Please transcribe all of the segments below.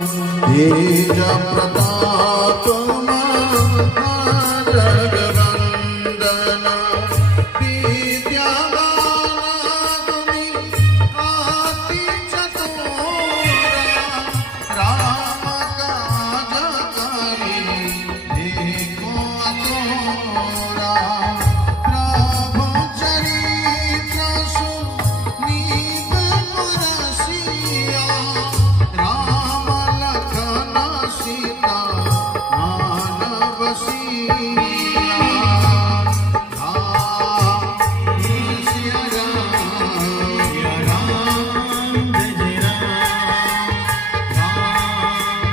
तेज प्रताप जगवंदना विद्यावानी अति चतुरा राम काज करि एको अतुरा प्रभु चरित्र सुनीत परसिया राम लखन सीता मानव सिया सिया राम जय राम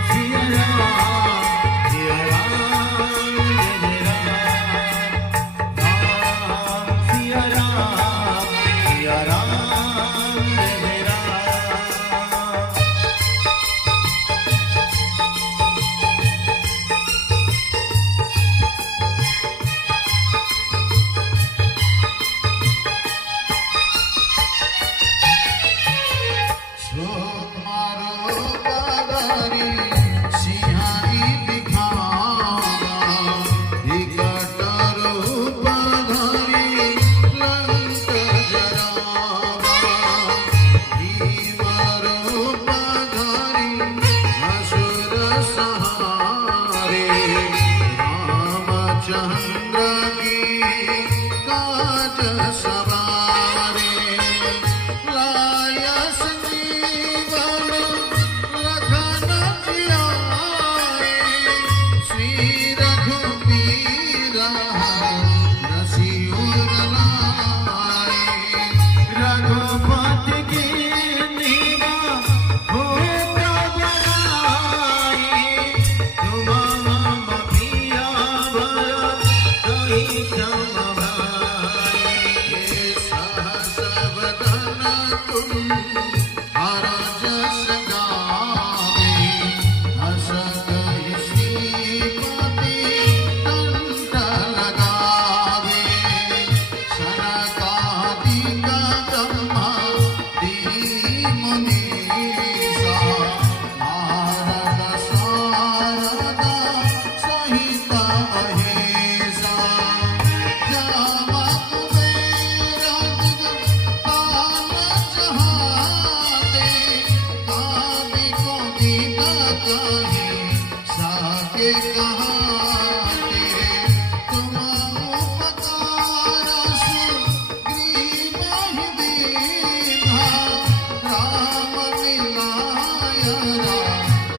सिया राम जय राम चंद्र की काज सवारे लाय संजीवन लखन जियाए श्री रघुबीर रसिउर लाए रघुपति की निवा हो प्रभुराई तुम मम पिया सहस वदन तुम हरष गावे हस कहि श्रीपति दंड लगावे सनकादिक ब्रह्मादि मुनीसा नारद सारद सहित महेशा साके कहा